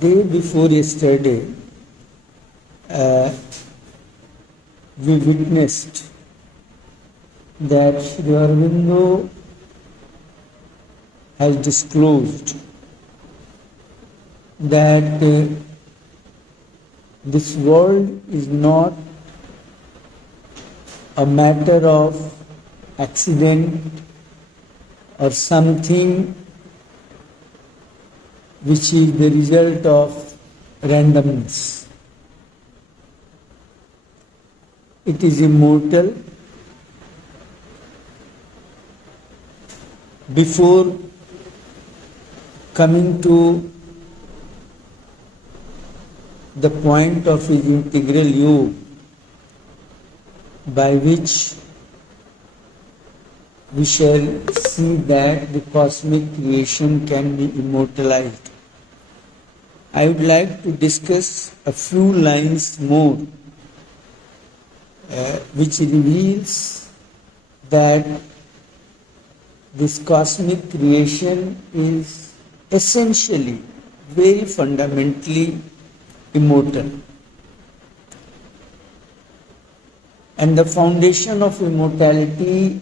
Day before yesterday, we witnessed that Sri Aurobindo has disclosed that this world is not a matter of accident or something which is the result of randomness. It is immortal. Before coming to the point of his integral yoga, by which we shall see that the cosmic creation can be immortalized, I would like to discuss a few lines more which reveals that this cosmic creation is essentially, very fundamentally immortal. And the foundation of immortality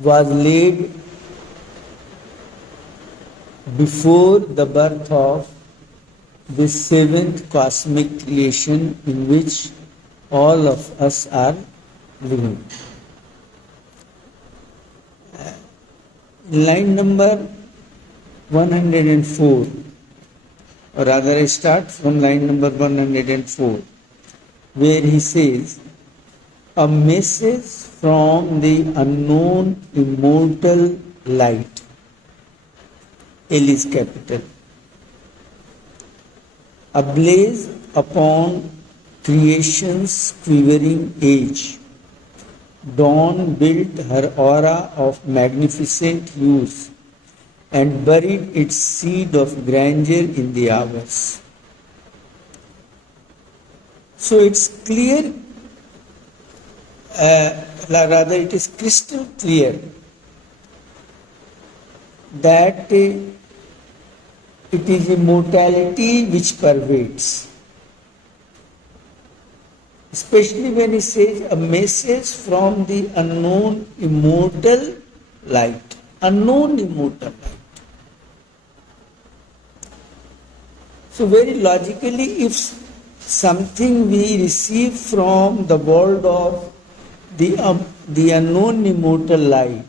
was laid before the birth of this seventh cosmic creation in which all of us are living. Line number 104, or rather I start from line number 104, where he says, a message from the unknown immortal light. L is capital. Ablaze upon creation's quivering age, dawn built her aura of magnificent hues and buried its seed of grandeur in the hours. So it's clear, rather it is crystal clear that it is immortality which pervades. Especially when he says a message from the unknown immortal light. Unknown immortal light. So very logically, if something we receive from the world of the unknown immortal light,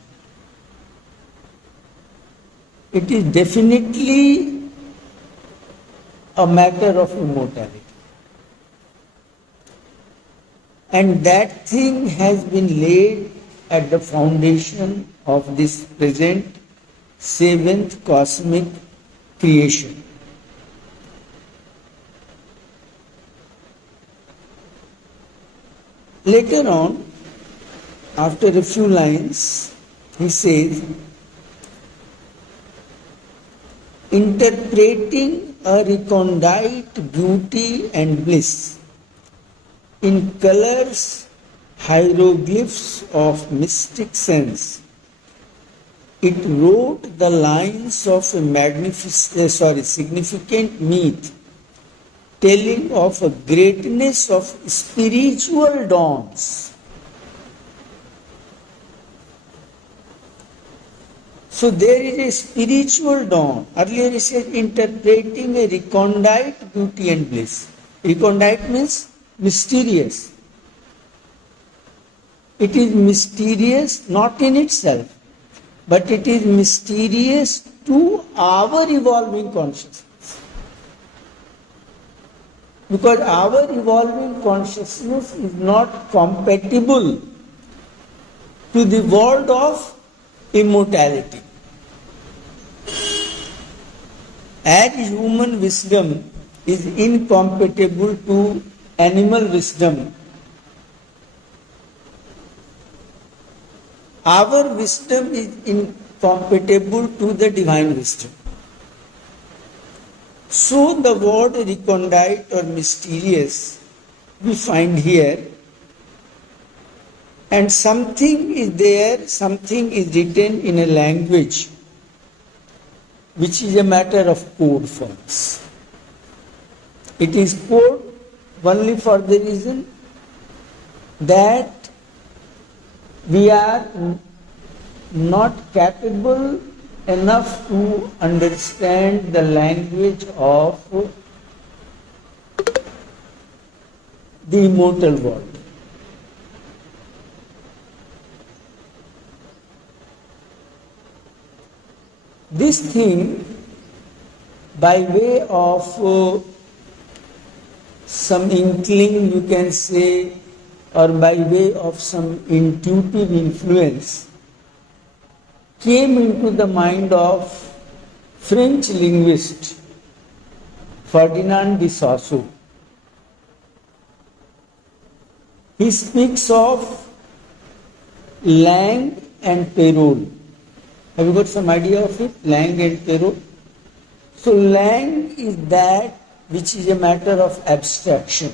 it is definitely a matter of immortality. And that thing has been laid at the foundation of this present seventh cosmic creation. Later on, after a few lines, he says, interpreting a recondite beauty and bliss in colors, hieroglyphs of mystic sense, it wrote the lines of a significant myth, telling of a greatness of spiritual dawns. So there is a spiritual dawn. Earlier he said interpreting a recondite beauty and bliss. Recondite means mysterious. It is mysterious not in itself, but it is mysterious to our evolving consciousness. Because our evolving consciousness is not compatible to the world of immortality. As human wisdom is incompatible to animal wisdom, our wisdom is incompatible to the divine wisdom. So the word recondite or mysterious we find here, and something is there, something is written in a language which is a matter of code for us. It is code only for the reason that we are not capable enough to understand the language of the immortal world. This thing, by way of some inkling, you can say, or by way of some intuitive influence, came into the mind of French linguist Ferdinand de Saussure. He speaks of langue and parole. Have you got some idea of it? Langue and parole. So langue is that which is a matter of abstraction.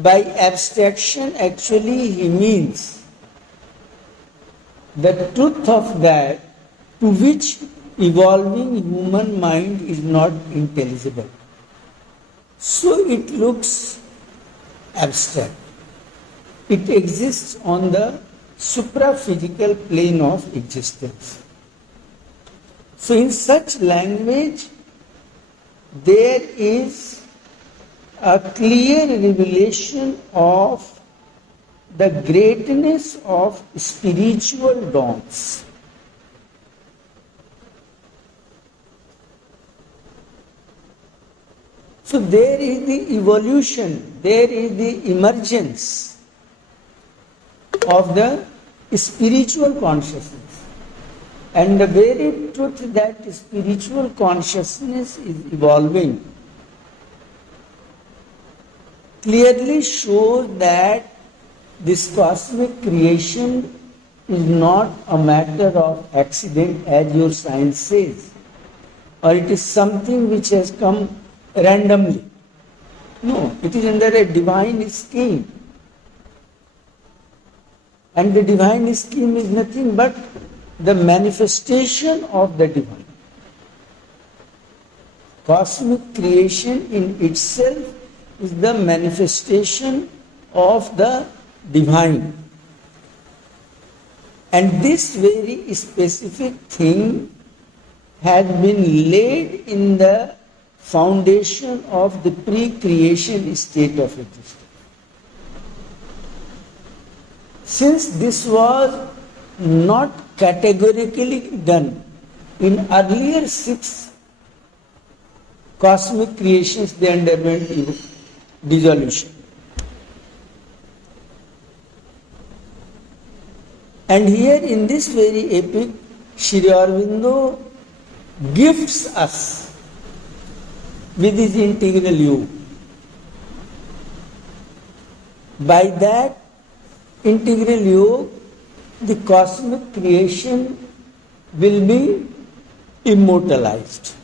By abstraction, actually, he means the truth of that to which evolving human mind is not intelligible. So it looks abstract. It exists on the supra-physical plane of existence. So in such language, there is a clear revelation of the greatness of spiritual dawns. So there is the evolution, there is the emergence of the spiritual consciousness. And the very truth that spiritual consciousness is evolving clearly shows that this cosmic creation is not a matter of accident, as your science says, or it is something which has come randomly. No, it is under a divine scheme. And the divine scheme is nothing but the manifestation of the divine. Cosmic creation in itself is the manifestation of the divine. And this very specific thing has been laid in the foundation of the pre-creation state of existence. Since this was not categorically done in earlier 6 cosmic creations, they underwent dissolution. And here in this very epic, Sri Aurobindo gifts us with his integral yoga. By that integral yoga, the cosmic creation will be immortalized.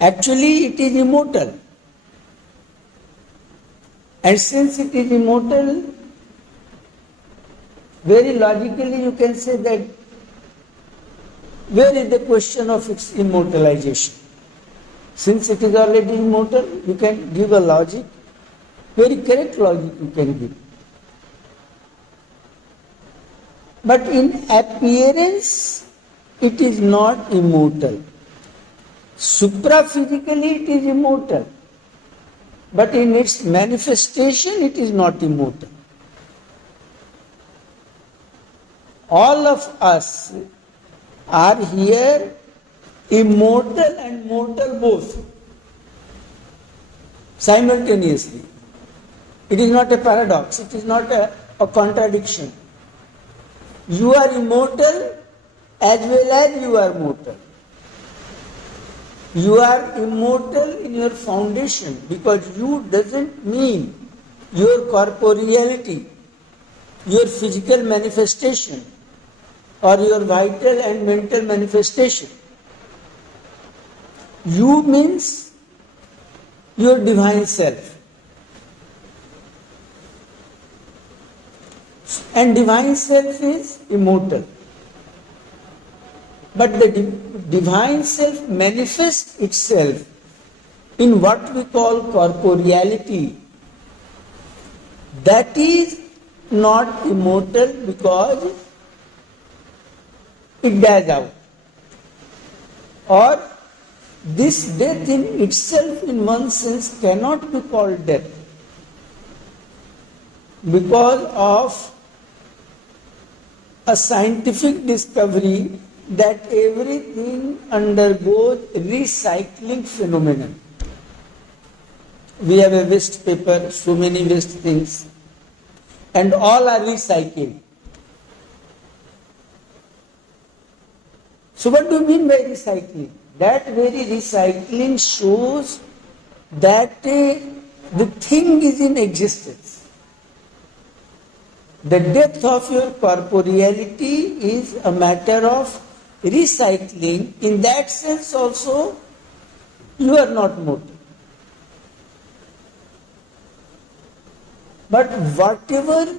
Actually, it is immortal. And since it is immortal, very logically you can say that where is the question of its immortalization? Since it is already immortal, you can give a logic, very correct logic you can give. But in appearance, it is not immortal. Supraphysically, it is immortal. But in its manifestation, it is not immortal. All of us are here immortal and mortal both, simultaneously. It is not a paradox, it is not a contradiction. You are immortal as well as you are mortal. You are immortal in your foundation, because you doesn't mean your corporeality, your physical manifestation, or your vital and mental manifestation. You means your divine self. And divine self is immortal. But the divine self manifests itself in what we call corporeality. That is not immortal because it dies out. Or this death in itself in one sense cannot be called death because of a scientific discovery that everything undergoes recycling phenomenon. We have a waste paper, so many waste things, and all are recycled. So what do you mean by recycling? That very recycling shows that the thing is in existence. The death of your corporeality is a matter of recycling. In that sense also, you are not mortal. But whatever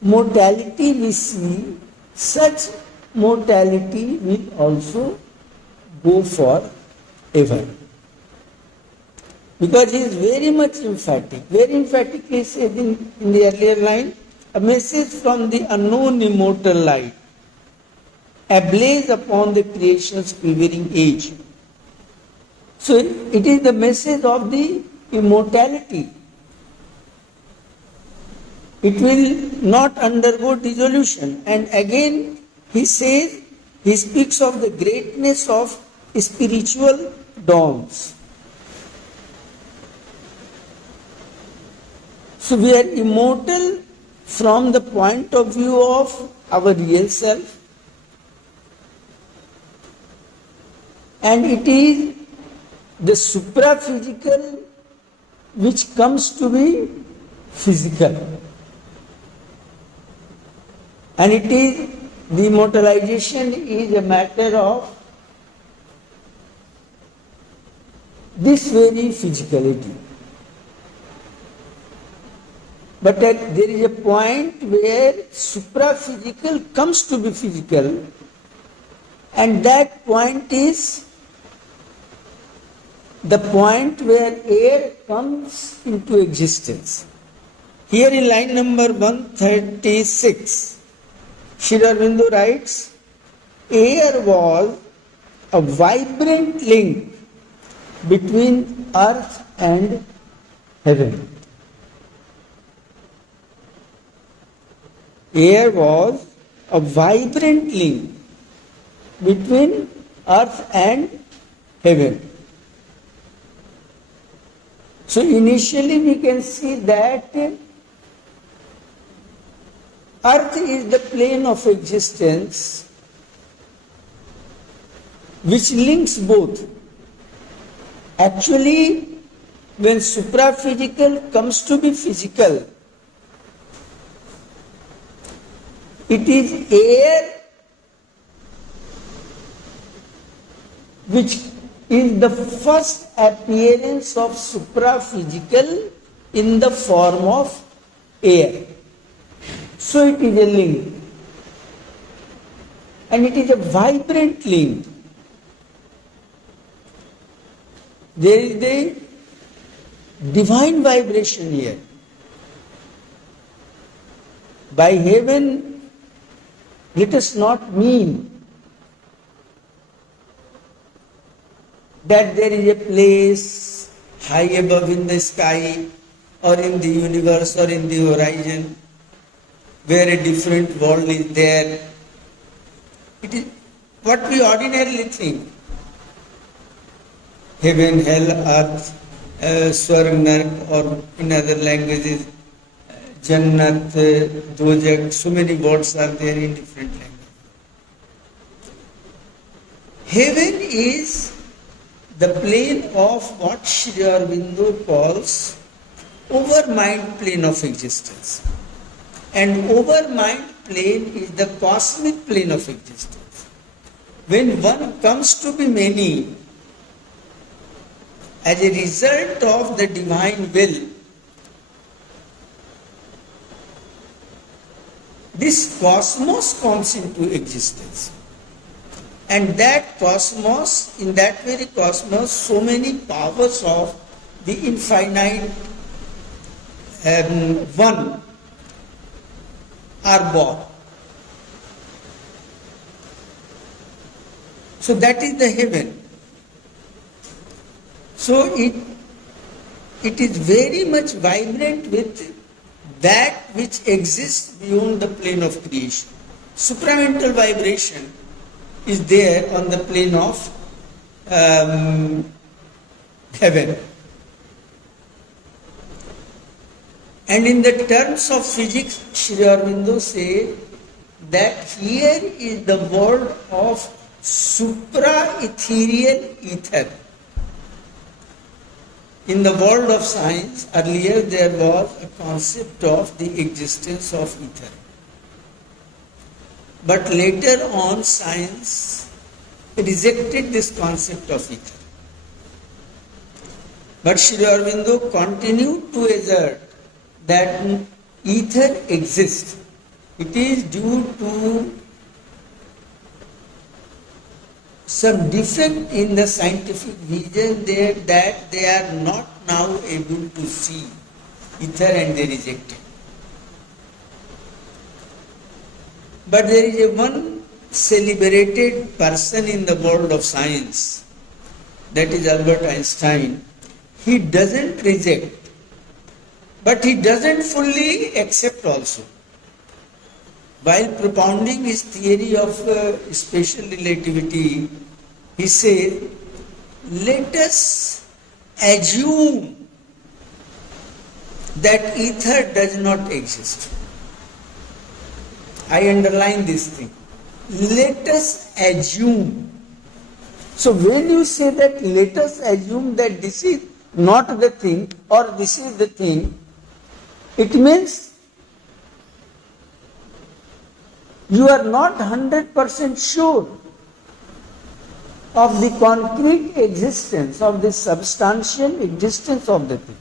mortality we see, such mortality will also go for ever. Because he is very much emphatic. Very emphatically said in the earlier line, a message from the unknown immortal light, ablaze upon the creation's quivering age. So it is the message of the immortality. It will not undergo dissolution. And again he says, he speaks of the greatness of spiritual dawns. So we are immortal from the point of view of our real self, and it is the supraphysical which comes to be physical, and it is the immortalization is a matter of this very physicality. But there is a point where supraphysical comes to be physical, and that point is the point where air comes into existence. Here in line number 136, Sri Aurobindo writes, air was a vibrant link between earth and heaven. Air was a vibrant link between earth and heaven. So initially we can see that earth is the plane of existence which links both. Actually, when supraphysical comes to be physical, it is air which is the first appearance of supraphysical in the form of air. So it is a link, and it is a vibrant link. There is the divine vibration here. By heaven, let us not mean that there is a place high above in the sky or in the universe or in the horizon where a different world is there. It is what we ordinarily think. Heaven, hell, earth, Swarg, Nark, or in other languages, Jannat, Dojak, so many words are there in different languages. Heaven is the plane of what Sri Aurobindo calls over-mind plane of existence. And over-mind plane is the cosmic plane of existence. When one comes to be many, as a result of the divine will, this cosmos comes into existence. And that cosmos, in that very cosmos, so many powers of the infinite one are born. So that is the heaven. So it is very much vibrant with that which exists beyond the plane of creation. Supramental vibration is there on the plane of heaven. And in the terms of physics, Sri Aurobindo say that here is the world of supra-ethereal ether. In the world of science, earlier there was a concept of the existence of ether. But later on, science rejected this concept of ether. But Sri Aurobindo continued to assert that ether exists. It is due to some defect in the scientific vision there that they are not now able to see ether and they reject it. But there is a one celebrated person in the world of science, that is Albert Einstein. He doesn't reject, but he doesn't fully accept also. While propounding his theory of special relativity, he says, let us assume that ether does not exist. I underline this thing. Let us assume. So when you say that let us assume that this is not the thing or this is the thing, it means you are not 100% sure of the concrete existence, of the substantial existence of the thing.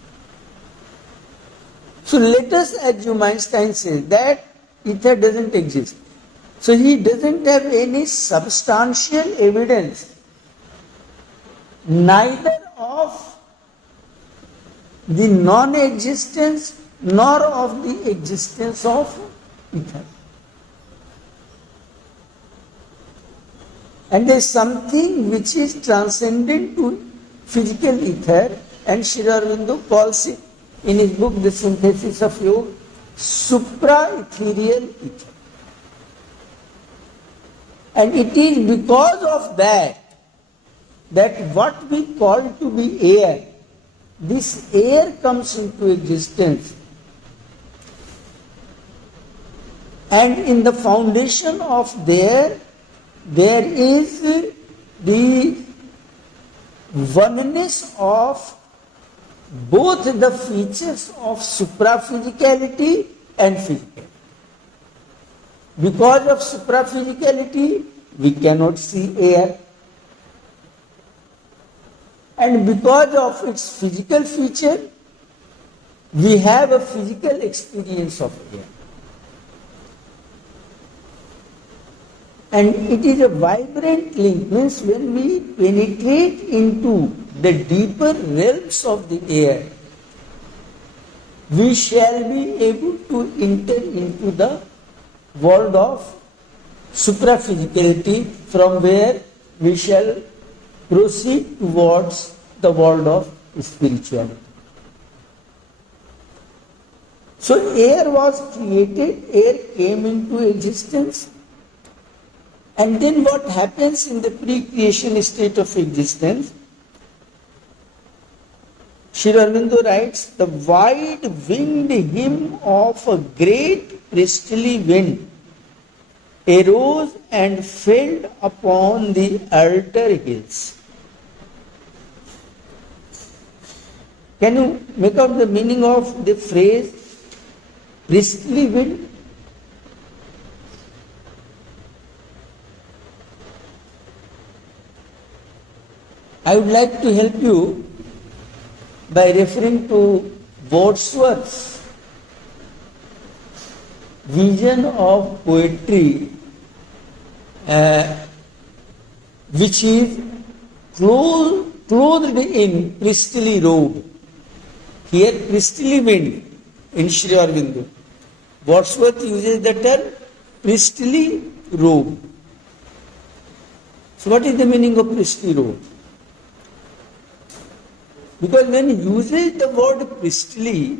So let us assume, Einstein says, that ether doesn't exist. So he doesn't have any substantial evidence, neither of the non-existence nor of the existence of ether. And there is something which is transcendent to physical ether, and Sri Aurobindo calls it in his book The Synthesis of Yoga, supra-ethereal ether. And it is because of that what we call to be air, this air comes into existence. And in the foundation of there is the oneness of both the features of supraphysicality and physicality. Because of supraphysicality, we cannot see air. And because of its physical feature, we have a physical experience of air. And it is a vibrant link, means when we penetrate into the deeper realms of the air, we shall be able to enter into the world of supraphysicality, from where we shall proceed towards the world of spirituality. So air was created, air came into existence, and then what happens in the pre-creation state of existence? Sri Aurobindo writes, the wide-winged hymn of a great priestly wind arose and fell upon the altar hills. Can you make out the meaning of the phrase priestly wind? I would like to help you by referring to Wordsworth's vision of poetry which is clothed in priestly robe. Here, priestly wind in Sri Aurobindo. Wordsworth uses the term priestly robe. So, what is the meaning of priestly robe? Because when he uses the word priestly,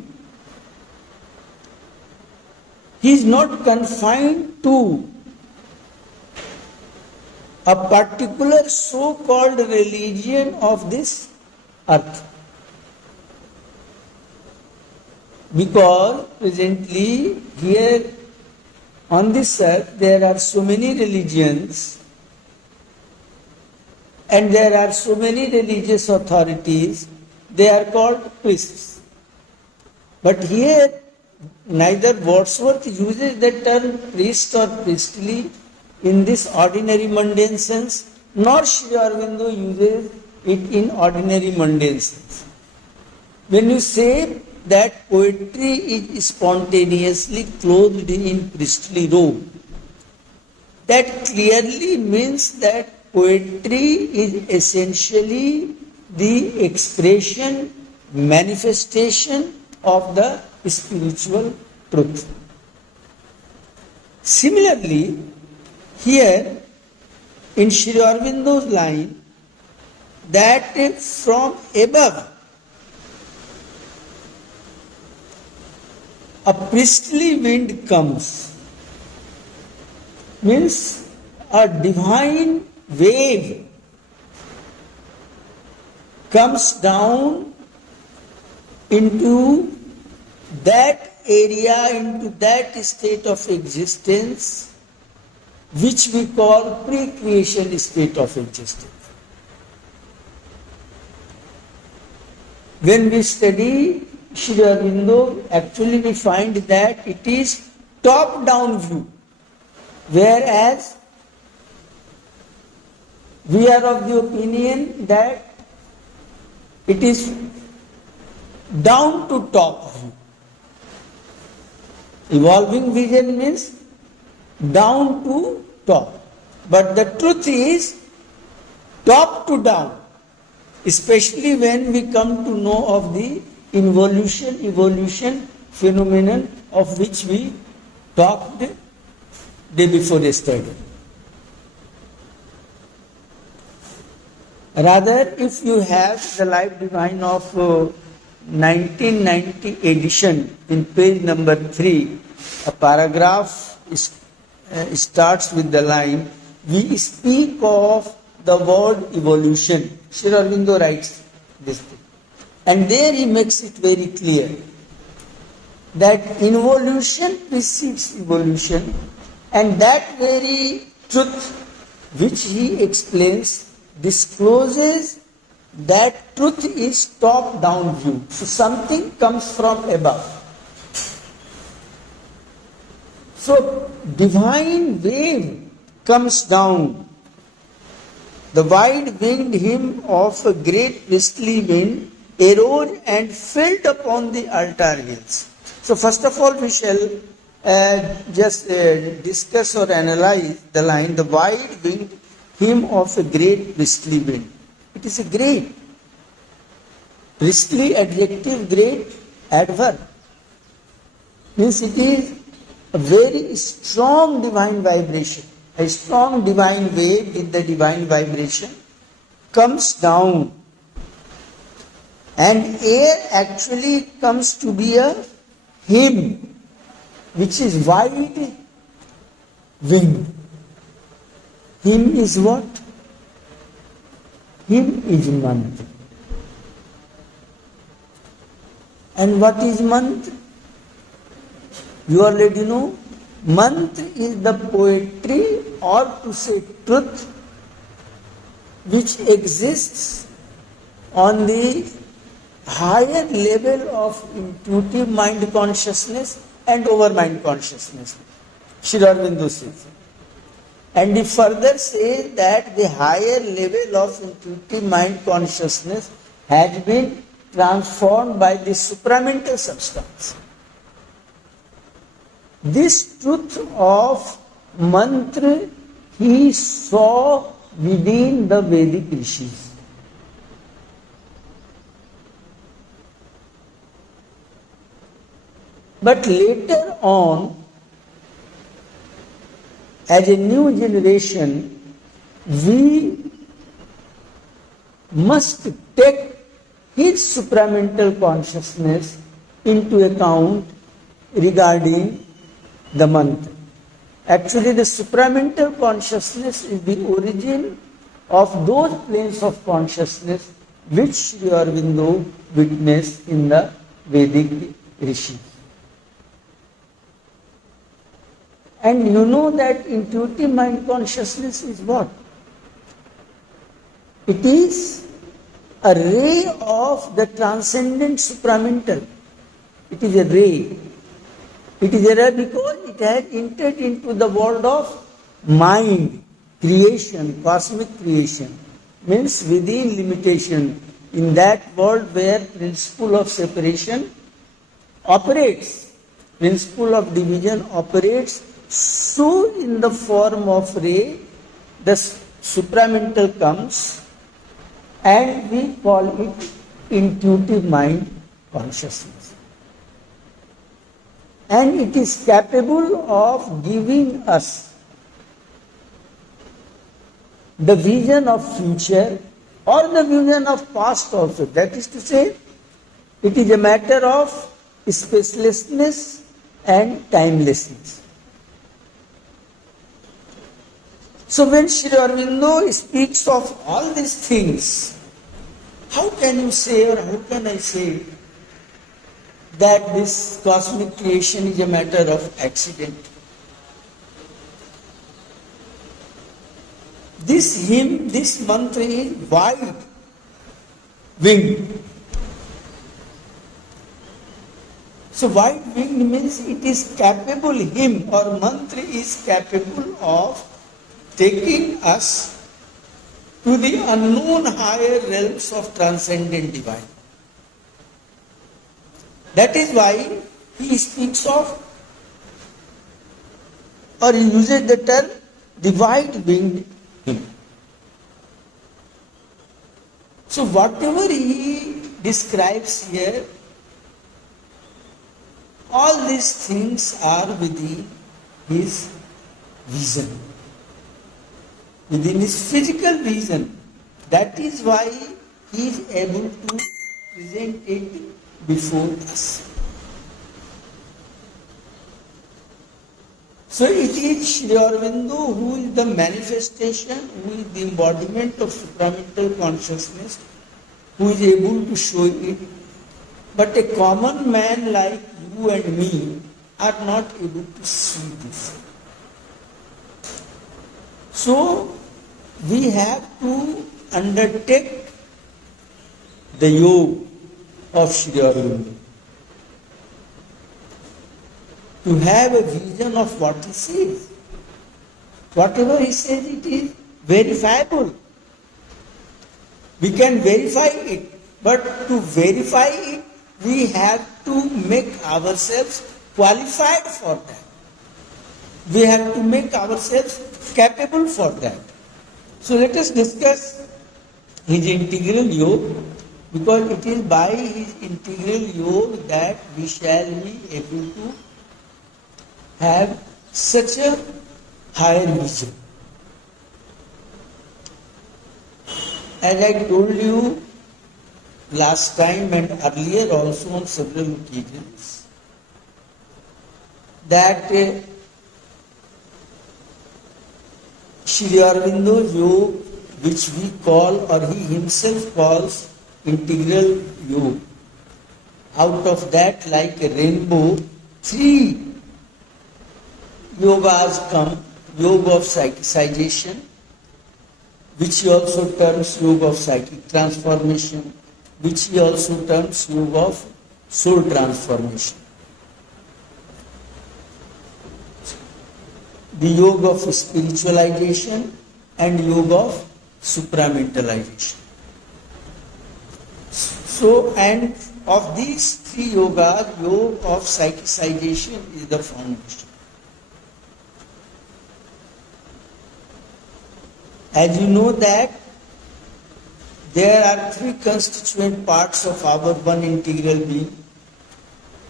he is not confined to a particular so-called religion of this earth. Because presently here on this earth there are so many religions and there are so many religious authorities, they are called priests. But here neither Wordsworth uses the term priest or priestly in this ordinary mundane sense, nor Sri Aurobindo uses it in ordinary mundane sense. When you say that poetry is spontaneously clothed in priestly robe, that clearly means that poetry is essentially the expression, manifestation of the spiritual truth. Similarly, here in Sri Aurobindo's line, that from above a priestly wind comes, means a divine wave comes down into that area, into that state of existence which we call pre-creation state of existence. When we study Sri Aurobindo, actually we find that it is top-down view, whereas we are of the opinion that it is down to top view. Evolving vision means down to top. But the truth is top to down, especially when we come to know of the evolution phenomenon of which we talked day before yesterday. Rather, if you have the Life Divine of 1990 edition, in page number 3, a paragraph starts with the line, we speak of the word evolution. Sri Aurobindo writes this thing. And there he makes it very clear that involution precedes evolution, and that very truth which he explains discloses that truth is top-down view. So something comes from above. So divine wave comes down. The wide-winged hymn of a great priestly wind arose and filled upon the altar hills. So first of all we shall just discuss or analyze the line, the wide-winged hymn of a great priestly wind. It is a great. Priestly adjective, great adverb. Means it is a very strong divine vibration. A strong divine wave with the divine vibration comes down. And air actually comes to be a hymn, which is wide wing. Hymn is what? Hymn is mantra. And what is mantra? You already know. Mantra is the poetry, or to say truth, which exists on the higher level of intuitive mind consciousness and over mind consciousness. Sri Aurobindo says. And he further says that the higher level of intuitive mind consciousness has been transformed by the supramental substance. This truth of mantra he saw within the Vedic rishis. But later on, as a new generation, we must take his supramental consciousness into account regarding the mantra. Actually, the supramental consciousness is the origin of those planes of consciousness which Sri Aurobindo witnessed in the Vedic rishis. And you know that intuitive mind consciousness is what? It is a ray of the transcendent supramental. It is a ray. It is a ray because it has entered into the world of mind, creation, cosmic creation. Means within limitation, in that world where principle of separation operates, principle of division operates, so in the form of ray, the supramental comes and we call it intuitive mind consciousness. And it is capable of giving us the vision of future or the vision of past also. That is to say, it is a matter of spacelessness and timelessness. So when Sri Aurobindo speaks of all these things, how can you say or how can I say that this cosmic creation is a matter of accident? This hymn, this mantra is wide winged. So wide winged means it is capable, hymn or mantra is capable of taking us to the unknown higher realms of transcendent divine. That is why he speaks of or he uses the term the wide-winged hymn. So whatever he describes here, all these things are within his vision, within his physical vision. That is why he is able to present it before us. So it is Sri Aurobindo who is the manifestation, who is the embodiment of supramental consciousness, who is able to show it. But a common man like you and me are not able to see this. So we have to undertake the yoga of Sri Aurobindo, to have a vision of what he says. Whatever he says, it is verifiable. We can verify it, but to verify it, we have to make ourselves qualified for that. We have to make ourselves capable for that. So let us discuss his integral yoga, because it is by his integral yoga that we shall be able to have such a higher vision. As I told you last time and earlier also on several occasions, that Sri Aurobindo's yoga, which we call or he himself calls integral yoga, out of that, like a rainbow, three yogas come: yoga of psychicization, which he also terms yoga of psychic transformation, which he also terms yoga of soul transformation. The yoga of spiritualization and yoga of supramentalization. So, and of these three yogas, yoga of psychicization is the foundation. As you know that there are three constituent parts of our one integral being.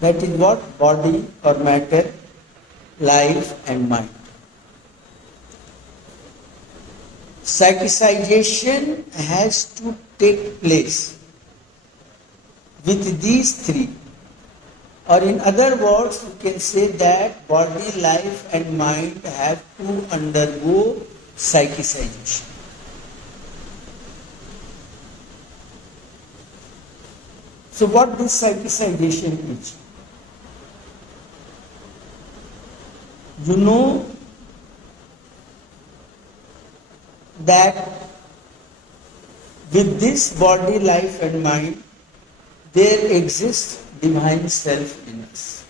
That is what? Body or matter, life and mind. Psychicization has to take place with these three. Or in other words, we can say that body, life and mind have to undergo psychicization. So what this psychicization is? You know that with this body, life and mind, there exists divine self in us.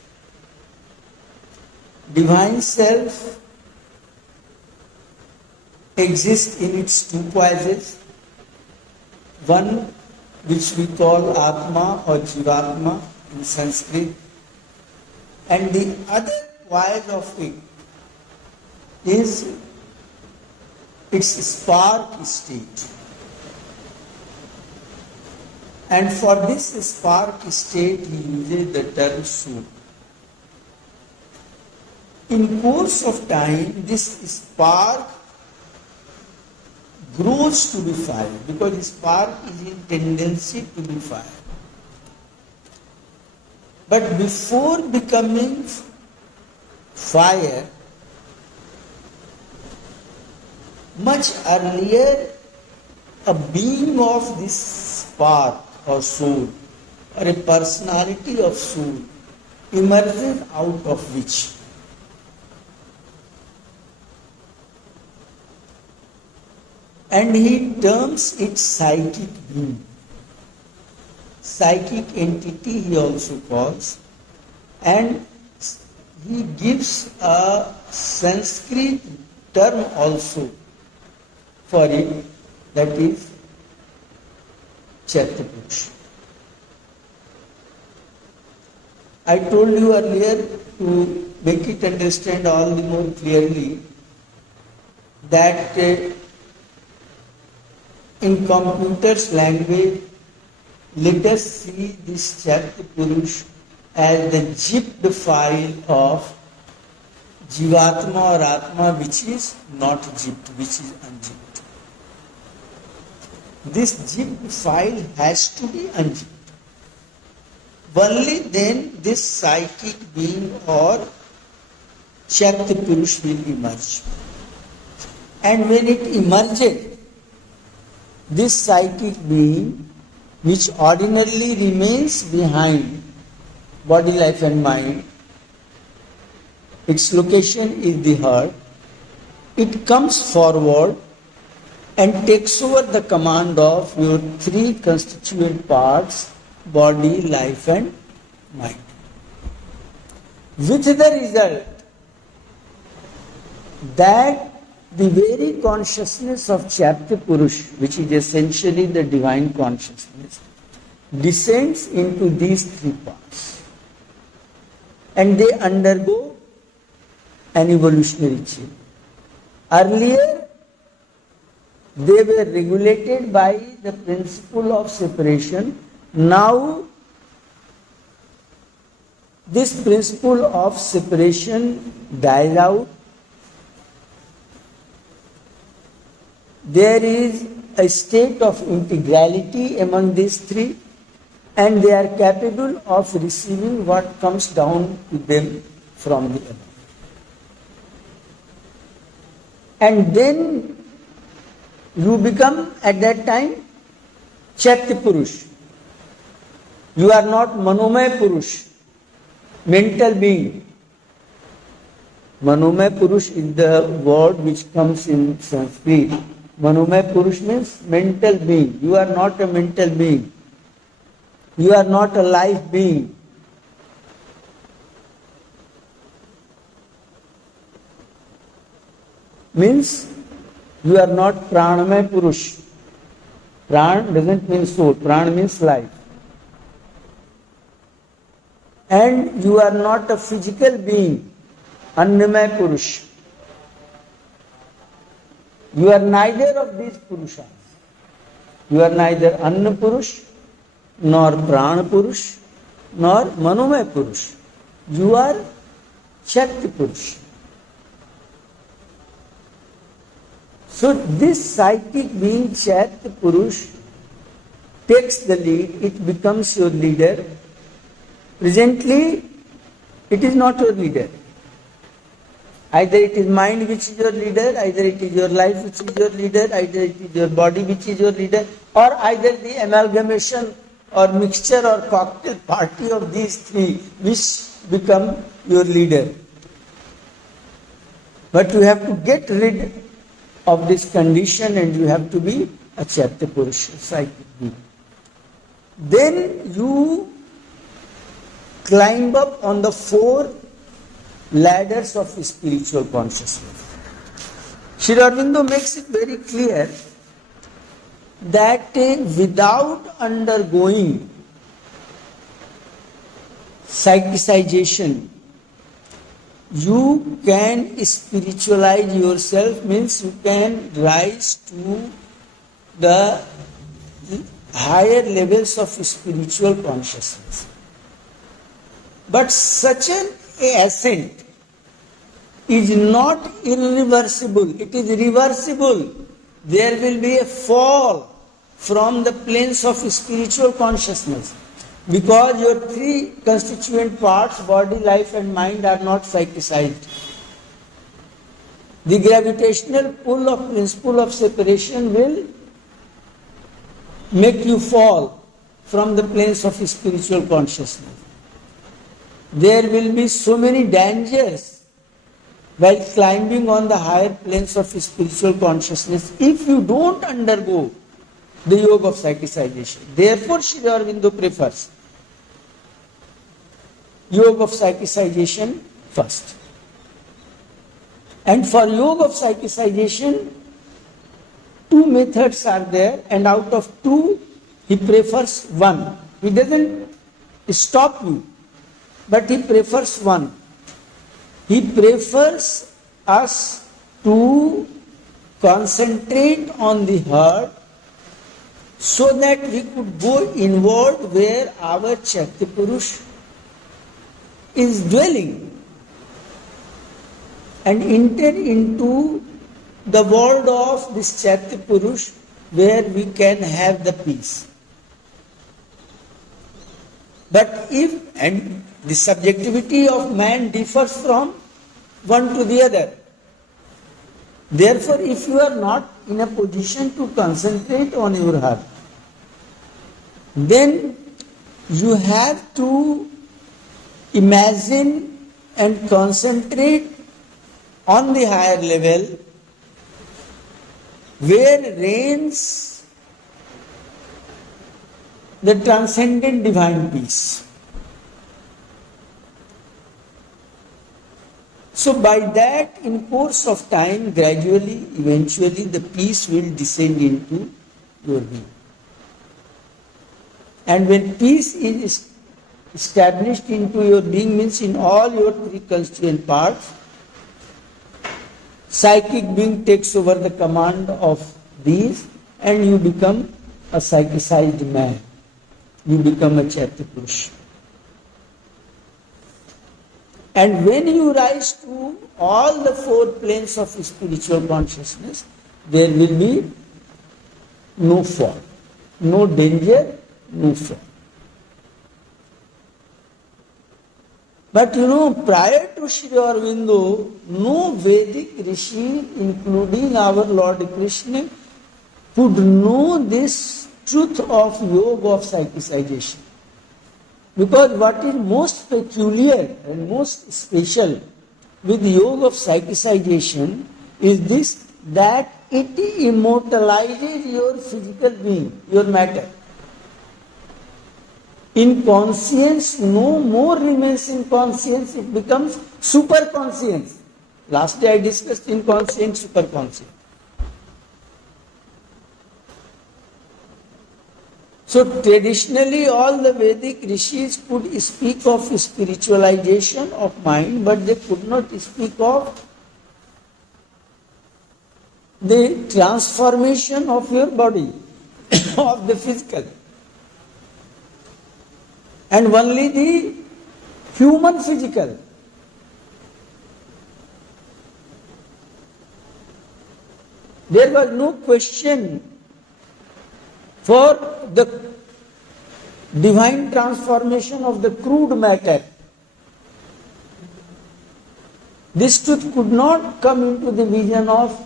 Divine self exists in its two poises. One which we call Atma or Jivatma in Sanskrit, and the other poise of it is its spark state. And for this spark state he uses the term soul. In course of time, this spark grows to be fire, because spark is in tendency to be fire. But before becoming fire, much earlier, a being of this spark or soul, or a personality of soul, emerges out of which and he terms it psychic being. Psychic entity he also calls, and he gives a Sanskrit term also for it, that is Chaityapurush. I told you earlier, to make it understand all the more clearly, that in computer's language, let us see this Chaityapurush as the zipped file of Jivatma or Atma, which is not zipped, which is unzipped. This zipped file has to be unzipped. Only then this psychic being or Chaityapurush will emerge. And when it emerges, this psychic being, which ordinarily remains behind body, life and mind, its location is the heart, it comes forward and takes over the command of your three constituent parts, body, life and mind. With the result that the very consciousness of Chaityapurush, which is essentially the divine consciousness, descends into these three parts, and they undergo an evolutionary change. Earlier, they were regulated by the principle of separation. Now, this principle of separation dies out. There is a state of integrality among these three, and they are capable of receiving what comes down to them from the above. And then you become at that time Chaityapurush. You are not Manomay Purush, mental being. Manomay Purush is the word which comes in Sanskrit. Manomay Purush means mental being. You are not a mental being. You are not a life being. Means you are not Pranamay Purush. Pran doesn't mean soul. Pran means life. And you are not a physical being. Annamay Purush. You are neither of these Purushas. You are neither Anna Purush, nor Prana Purush, nor Manomay Purush. You are Shakti Purush. So this psychic being Chaitya Purush takes the lead, it becomes your leader. Presently, it is not your leader. Either it is mind which is your leader, either it is your life which is your leader, either it is your body which is your leader, or either the amalgamation or mixture or cocktail party of these three which become your leader. But you have to get rid of this condition and you have to be a Chaitya Purusha, psychic being. Then you climb up on the 4 ladders of spiritual consciousness. Sri Aurobindo makes it very clear that without undergoing psychicization, you can spiritualize yourself, means you can rise to the higher levels of spiritual consciousness. But such an ascent is not irreversible, it is reversible. There will be a fall from the planes of spiritual consciousness because your 3 constituent parts, body, life and mind, are not psychicized. The gravitational pull of principle of separation will make you fall from the planes of spiritual consciousness. There will be so many dangers while climbing on the higher planes of spiritual consciousness if you don't undergo the yoga of psychicization. Therefore, Sri Aurobindo prefers yoga of psychicization first. And for yoga of psychicization, 2 methods are there, and out of 2, he prefers one. He doesn't stop you, but he prefers one. He prefers us to concentrate on the heart so that we could go inward where our Chaitya Purush is dwelling and enter into the world of this Chaitya Purush where we can have the peace. But and the subjectivity of man differs from one to the other. Therefore, if you are not in a position to concentrate on your heart, then you have to imagine and concentrate on the higher level where reigns the transcendent divine peace. So by that, in course of time, gradually, eventually, the peace will descend into your being. And when peace is established into your being, means in all your 3 constituent parts, psychic being takes over the command of these and you become a psychicized man. You become a Chaitya Purush. And when you rise to all the 4 planes of spiritual consciousness, there will be no fall, no danger, no fall. But prior to Sri Aurobindo, no Vedic Rishi, including our Lord Krishna, could know this truth of yoga of psychicization. Because what is most peculiar and most special with yoga of psychicization is this, that it immortalizes your physical being, your matter. In conscience, no more remains in conscience, it becomes super conscience. Last day I discussed inconscient, super conscience. So traditionally all the Vedic rishis could speak of spiritualization of mind, but they could not speak of the transformation of your body, of the physical, and only the human physical. There was no question for the divine transformation of the crude matter. This truth could not come into the vision of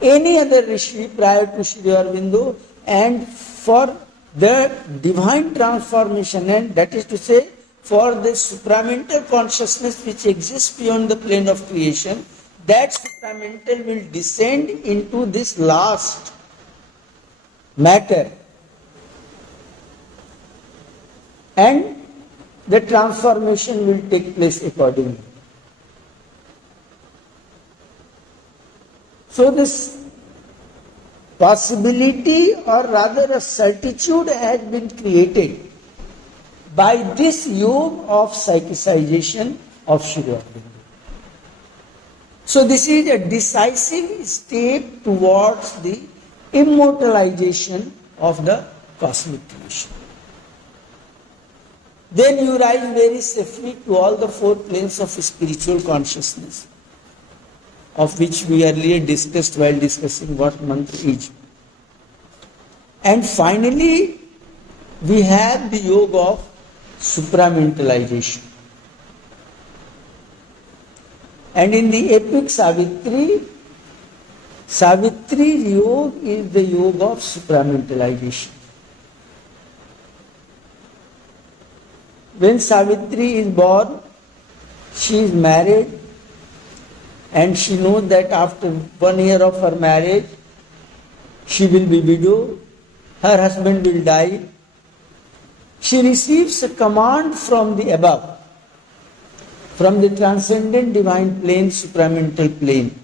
any other Rishi prior to Sri Aurobindo, and for the divine transformation, and that is to say, for the supramental consciousness which exists beyond the plane of creation, that supramental will descend into this last matter, and the transformation will take place accordingly. So this possibility, or rather a certitude, has been created by this yoga of psychicization of Sri Aurobindo. So this is a decisive step towards the immortalization of the cosmic creation. Then you rise very safely to all the four planes of spiritual consciousness, of which we earlier discussed while discussing what mantra is. And finally, we have the yoga of supramentalization. And in the epic Savitri, Savitri yoga is the yoga of supramentalization. When Savitri is born, she is married, and she knows that after 1 year of her marriage, she will be widowed, her husband will die. She receives a command from the above, from the transcendent divine plane, supramental plane.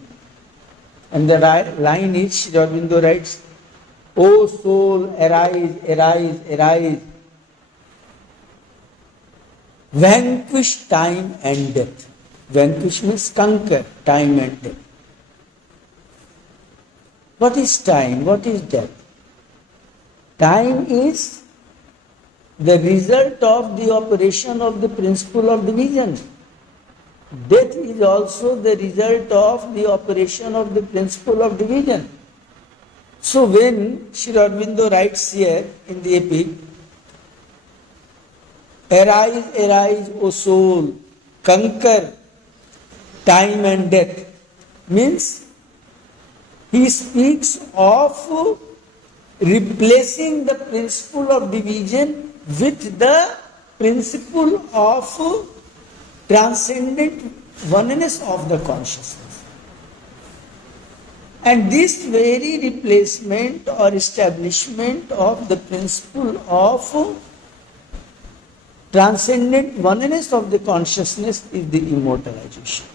And the line is, Sri Aurobindo writes, O soul, arise, arise, arise. Vanquish time and death. Vanquish means conquer time and death. What is time? What is death? Time is the result of the operation of the principle of division. Death is also the result of the operation of the principle of division. So when Sri Aurobindo writes here in the epic, arise, arise, O soul, conquer time and death, means he speaks of replacing the principle of division with the principle of transcendent oneness of the consciousness. And this very replacement or establishment of the principle of transcendent oneness of the consciousness is the immortalization.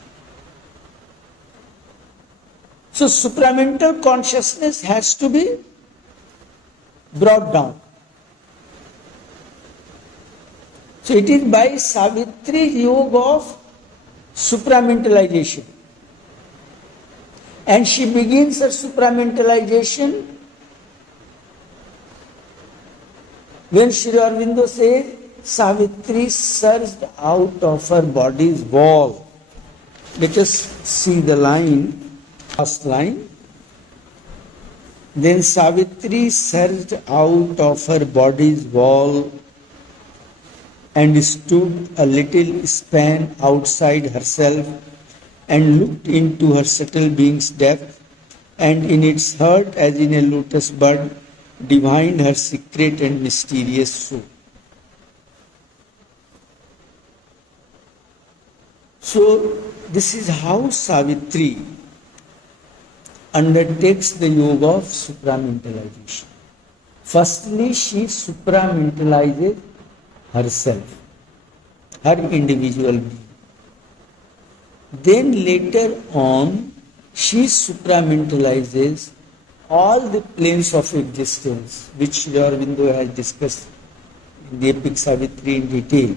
So supramental consciousness has to be brought down. So it is by Savitri yoga of supramentalization. And she begins her supramentalization when Sri Aurobindo says, Savitri surged out of her body's wall. Let us see the line, last line. Then Savitri surged out of her body's wall and stood a little span outside herself and looked into her subtle being's depth, and in its heart, as in a lotus bud, divined her secret and mysterious soul. So, this is how Savitri undertakes the yoga of supramentalization. Firstly, she supramentalizes herself, her individual being. Then later on, she supramentalizes all the planes of existence, which Sri Aurobindo has discussed in the epic Savitri in detail.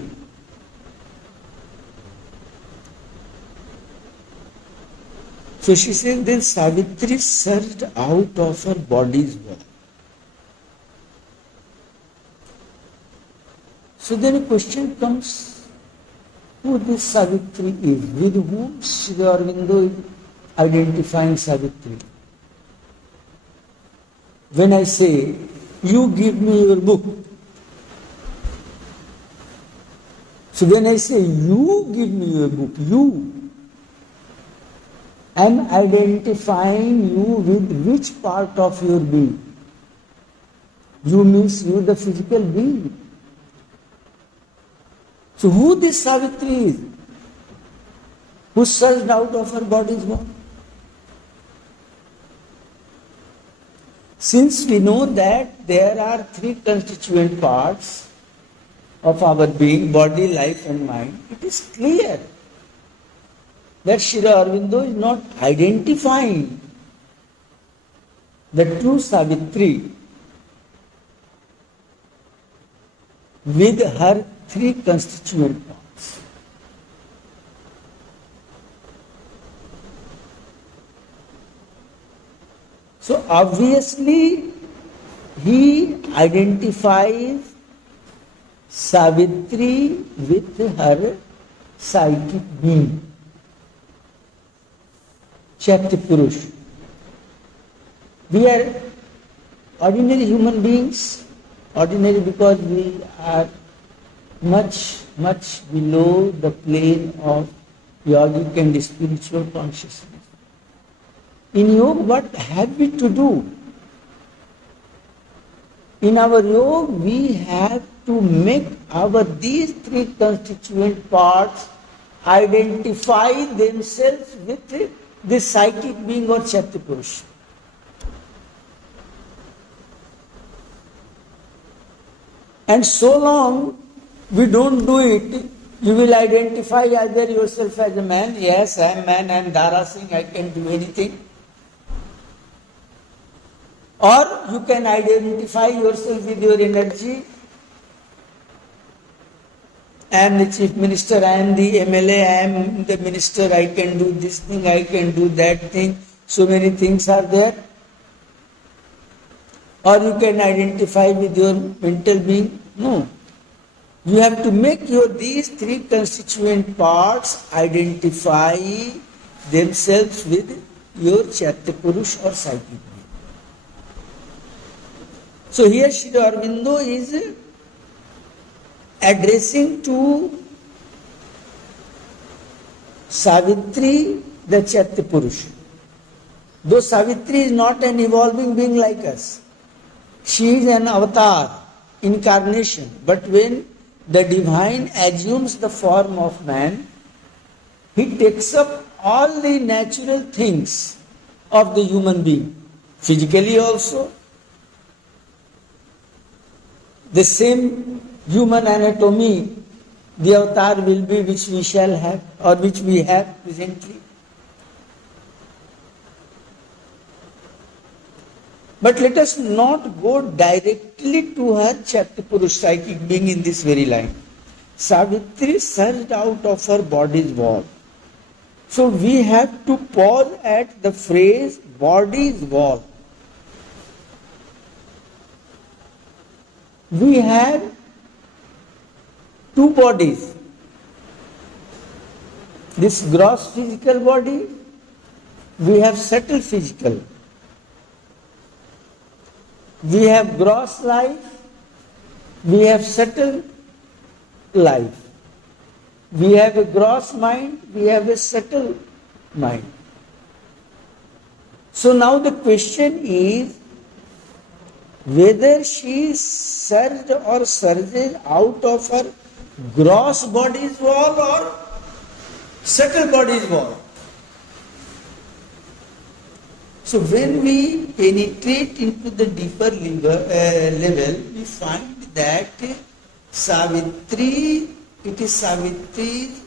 So she says, then Savitri surged out of her body's wall. So then a question comes, who this Savitri is, with whom Sri Aurobindo is identifying Savitri. When I say, you give me your book, so when I say, you give me your book, I am identifying you with which part of your being? You means you, the physical being. So who this Savitri is, who surged out of her body's wall? Since we know that there are three constituent parts of our being, body, life and mind, it is clear that Sri Aurobindo is not identifying the true Savitri with her three constituent parts. So obviously he identifies Savitri with her psychic being, Chaitu Purush. We are ordinary human beings, ordinary because we are much below the plane of yogic and spiritual consciousness. In yoga, what have we to do? In our yoga, we have to make these three constituent parts identify themselves with this psychic being or Chaitu Purush. And so long we don't do it, you will identify either yourself as a man, yes, I am man, I am Dara Singh, I can do anything. Or you can identify yourself with your energy. I am the chief minister, I am the MLA, I am the minister, I can do this thing, I can do that thing. So many things are there. Or you can identify with your mental being. No. You have to make these three constituent parts identify themselves with your Chaitu Purush or psychic being. So here Sri Aurobindo is addressing to Savitri the Chaitu Purush. Though Savitri is not an evolving being like us, she is an avatar, incarnation. But when the divine assumes the form of man, he takes up all the natural things of the human being, physically also. The same human anatomy, the avatar will be which we shall have or which we have presently. But let us not go directly to her Chaitu Purush psychic being in this very line. Savitri surged out of her body's wall. So we have to pause at the phrase body's wall. We have two bodies. This gross physical body, we have subtle physical. We have gross life, we have subtle life. We have a gross mind, we have a subtle mind. So now the question is whether she surged or surges out of her gross body's wall or subtle body's wall. So when we penetrate into the deeper level, we find that Savitri, it is Savitri's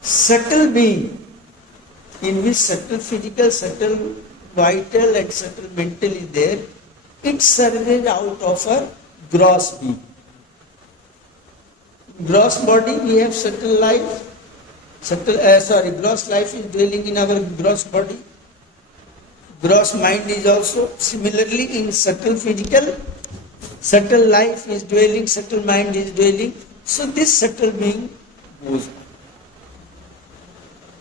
subtle being, in which subtle physical, subtle vital and subtle mental is there. It surges out of her gross being. Gross body, we have subtle life. Gross life is dwelling in our gross body. Gross mind is also similarly in subtle physical, subtle life is dwelling, subtle mind is dwelling. So this subtle being goes on.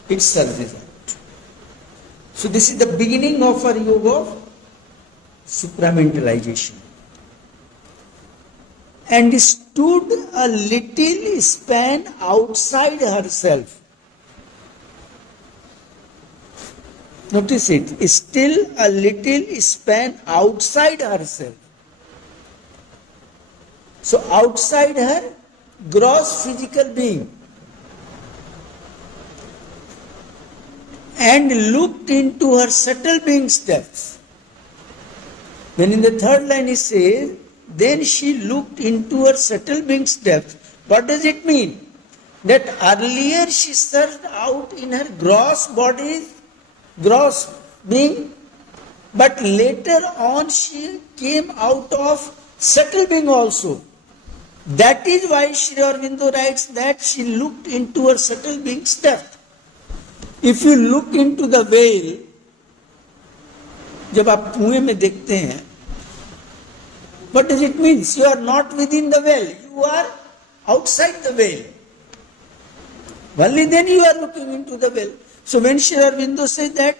It surges out. So this is the beginning of our yoga of supramentalization. And stood a little span outside herself. Notice it, still a little span outside herself. So outside her gross physical being. And looked into her subtle being's depths. Then in the third line it says, then she looked into her subtle being's depths. What does it mean? That earlier she searched out in her gross body, gross being, but later on she came out of subtle being also. That is why Sri Aurobindo writes that she looked into her subtle being's depth. If you look into the whale, जब आप कुएं में देखते हैं, what does it mean? You are not within the well, you are outside the well. Only then you are looking into the well. So when Sri Aurobindo said that,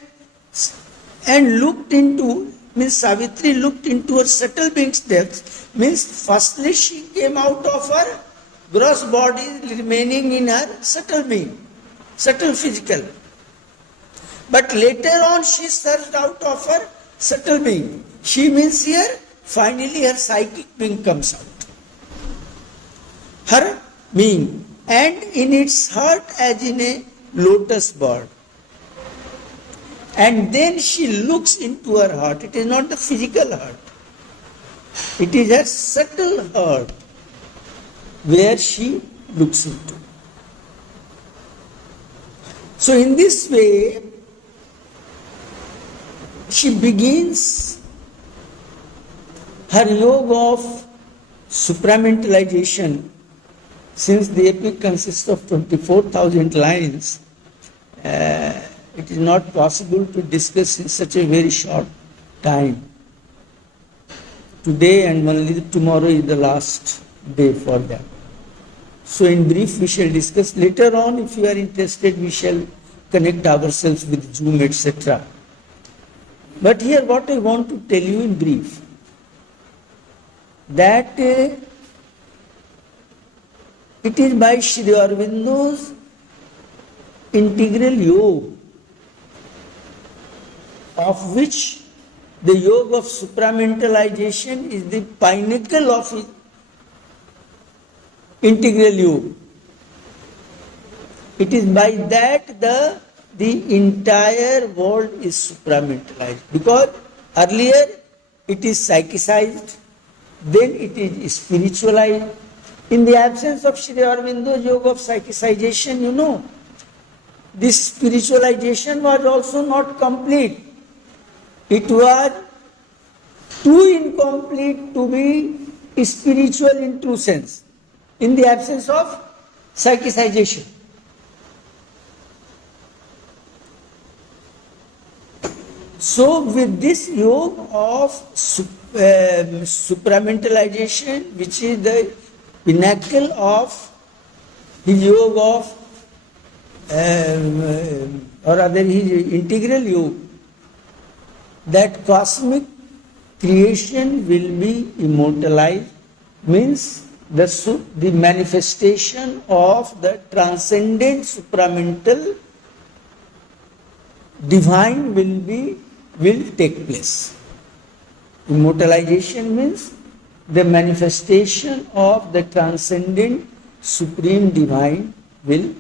and looked into, means Savitri looked into her subtle being's depths, means firstly she came out of her gross body remaining in her subtle being, subtle physical. But later on she surged out of her subtle being. She means here, finally her psychic being comes out. Her being, and in its heart as in a lotus bird. And then she looks into her heart. It is not the physical heart. It is her subtle heart where she looks into. So in this way, she begins her yoga of supramentalization. Since the epic consists of 24,000 lines, it is not possible to discuss in such a very short time. Today and only tomorrow is the last day for that. So in brief we shall discuss. Later on, if you are interested, we shall connect ourselves with Zoom, etc. But here what I want to tell you in brief, that it is by Sri Aurobindo's integral yoga, of which the yoga of supramentalization is the pinnacle of his integral yoga. It is by that the entire world is supramentalized. Because earlier it is psychicized, then it is spiritualized. In the absence of Sri Aurobindo's yoga of psychicization, you know, this spiritualization was also not complete. It was too incomplete to be spiritual in true sense, in the absence of psychicization. So with this yoga of supramentalization, which is the pinnacle of his yoga of, or rather his integral yoga, that cosmic creation will be immortalized, means the manifestation of the transcendent supramental divine will take place. Immortalization means the manifestation of the transcendent supreme divine will